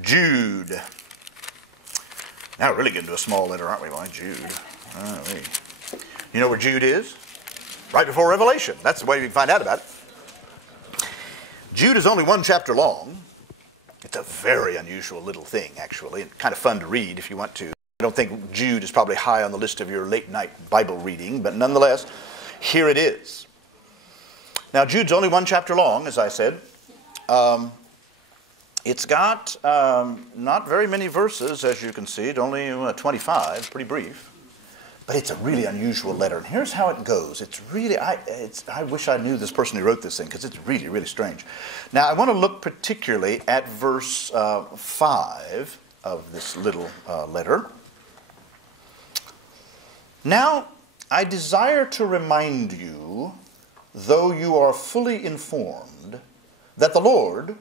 Jude. Now we're really getting to a small letter, aren't we? Why, Jude. You know where Jude is? Right before Revelation. That's the way you can find out about it. Jude is only one chapter long. It's a very unusual little thing, actually, and kind of fun to read if you want to. I don't think Jude is probably high on the list of your late-night Bible reading, but nonetheless, here it is. Now, Jude's only one chapter long, as I said. It's got not very many verses, as you can see. It's only 25, pretty brief. But it's a really unusual letter. And here's how it goes. It's really, I wish I knew this person who wrote this thing, because it's really, really strange. Now, I want to look particularly at verse 5 of this little letter. Now, I desire to remind you, though you are fully informed, that the Lord,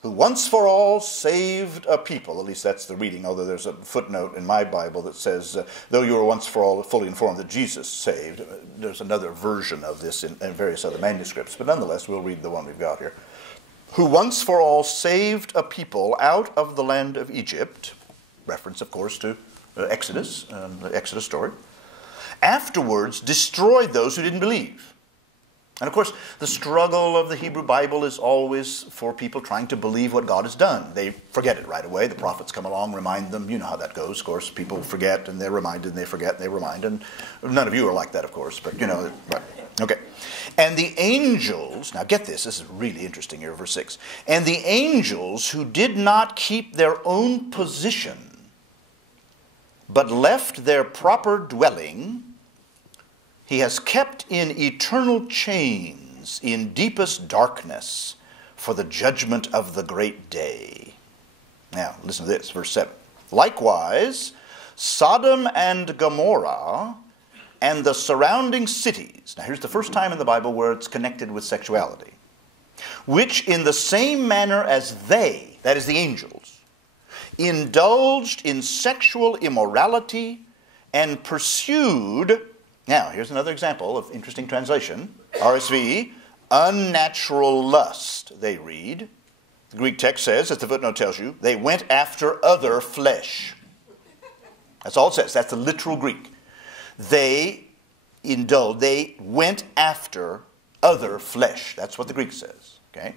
who once for all saved a people, at least that's the reading, although there's a footnote in my Bible that says, though you were once for all fully informed that Jesus saved. There's another version of this in various other manuscripts, but nonetheless, we'll read the one we've got here. Who once for all saved a people out of the land of Egypt, reference, of course, to Exodus, the Exodus story, afterwards destroyed those who didn't believe. And of course, the struggle of the Hebrew Bible is always for people trying to believe what God has done. They forget it right away. The prophets come along, remind them. You know how that goes. Of course, people forget, and they're reminded, and they forget, and they remind. And none of you are like that, of course, but you know. Right. Okay. And the angels, now get this is really interesting here, verse 6. And the angels who did not keep their own position, but left their proper dwelling, he has kept in eternal chains, in deepest darkness, for the judgment of the great day. Now, listen to this, verse 7. Likewise, Sodom and Gomorrah and the surrounding cities. Now, here's the first time in the Bible where it's connected with sexuality. Which in the same manner as they, that is the angels, indulged in sexual immorality and pursued. Now, here's another example of interesting translation. RSV, unnatural lust, they read. The Greek text says, as the footnote tells you, they went after other flesh. That's all it says. That's the literal Greek. They went after other flesh. That's what the Greek says. Okay?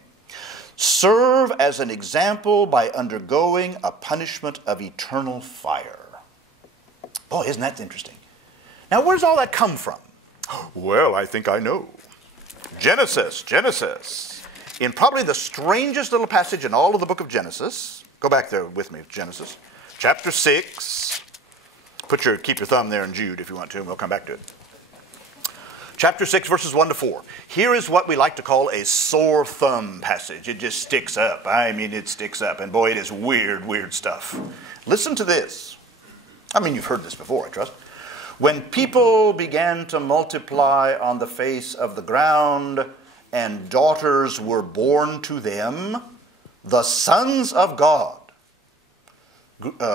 Serve as an example by undergoing a punishment of eternal fire. Boy, isn't that interesting? Now, where does all that come from? Well, I think I know. Genesis. In probably the strangest little passage in all of the book of Genesis. Go back there with me, Genesis. Chapter 6. Keep your thumb there in Jude if you want to, and we'll come back to it. Chapter 6, verses 1 to 4. Here is what we like to call a sore thumb passage. It just sticks up. I mean, it sticks up. And boy, it is weird, weird stuff. Listen to this. I mean, you've heard this before, I trust. When people began to multiply on the face of the ground, and daughters were born to them, the sons of God.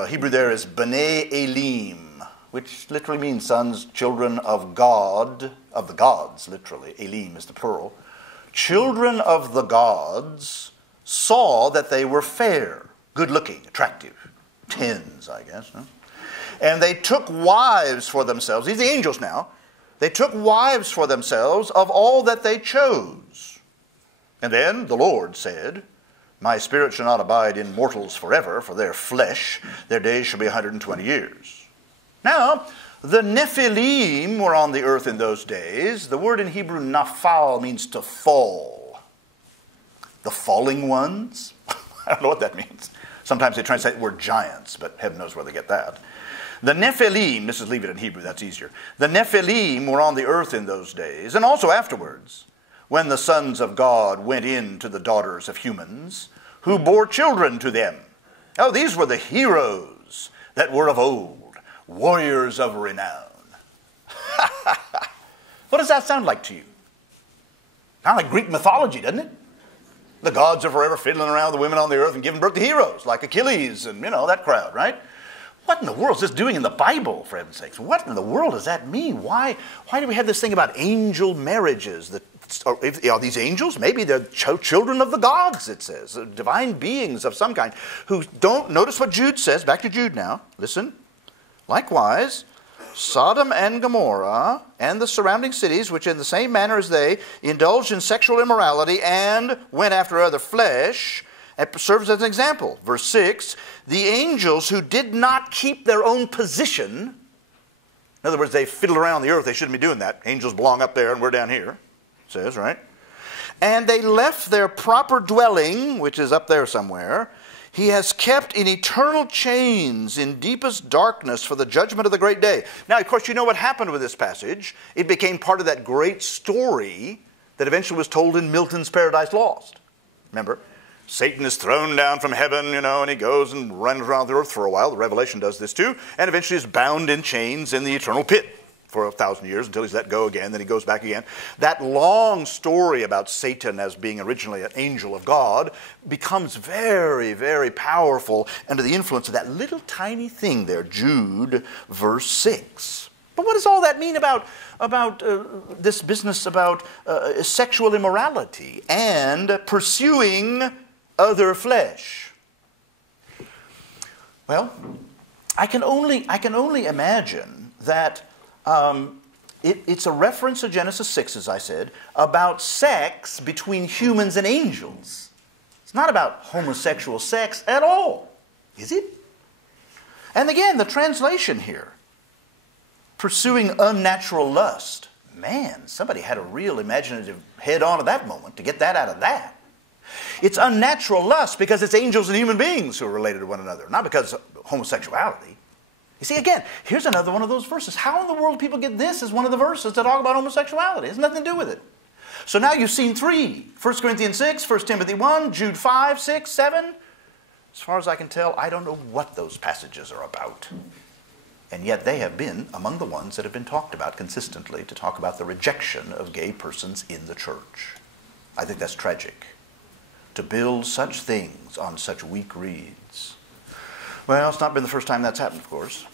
Hebrew there is B'nai Elim, which literally means sons, children of God, of the gods, literally. Elim is the plural. Children of the gods saw that they were fair, good-looking, attractive. Tens, I guess. Huh? And they took wives for themselves. These are the angels now. They took wives for themselves of all that they chose. And then the Lord said, my spirit shall not abide in mortals forever, for their flesh, their days shall be 120 years. Now, the Nephilim were on the earth in those days. The word in Hebrew, naphal, means to fall. The falling ones? I don't know what that means. Sometimes they translate the word giants, but heaven knows where they get that. The Nephilim, let's just leave it in Hebrew, that's easier. The Nephilim were on the earth in those days, and also afterwards, when the sons of God went in to the daughters of humans, who bore children to them. Oh, these were the heroes that were of old, warriors of renown. What does that sound like to you? Kind of like Greek mythology, doesn't it? The gods are forever fiddling around with the women on the earth and giving birth to heroes, like Achilles and, that crowd, right? What in the world is this doing in the Bible, for heaven's sakes? What in the world does that mean? Why do we have this thing about angel marriages that are these angels? Maybe they're children of the gods, it says, divine beings of some kind, who don't, notice what Jude says, back to Jude now, listen. Likewise, Sodom and Gomorrah and the surrounding cities, which in the same manner as they indulged in sexual immorality and went after other flesh, it serves as an example. Verse 6, the angels who did not keep their own position, in other words, they fiddle around the earth, they shouldn't be doing that. Angels belong up there and we're down here, it says, right? And they left their proper dwelling, which is up there somewhere. He has kept in eternal chains in deepest darkness for the judgment of the great day. Now, of course, you know what happened with this passage. It became part of that great story that eventually was told in Milton's Paradise Lost. Remember? Satan is thrown down from heaven, and he goes and runs around the earth for a while. The Revelation does this too. And eventually is bound in chains in the eternal pit for 1,000 years until he's let go again. Then he goes back again. That long story about Satan as being originally an angel of God becomes very, very powerful under the influence of that little tiny thing there, Jude, verse 6. But what does all that mean about this business about sexual immorality and pursuing other flesh? Well, I can only imagine that it's a reference to Genesis 6, as I said, about sex between humans and angels. It's not about homosexual sex at all, is it? And again, the translation here, pursuing unnatural lust. Man, somebody had a real imaginative head on at that moment to get that out of that. It's unnatural lust because it's angels and human beings who are related to one another, not because of homosexuality. You see, again, here's another one of those verses. How in the world do people get this as one of the verses to talk about homosexuality? It has nothing to do with it. So now you've seen three. 1 Corinthians 6, 1 Timothy 1, Jude 5, 6, 7. As far as I can tell, I don't know what those passages are about. And yet they have been among the ones that have been talked about consistently to talk about the rejection of gay persons in the church. I think that's tragic. To build such things on such weak reeds. Well, it's not been the first time that's happened, of course.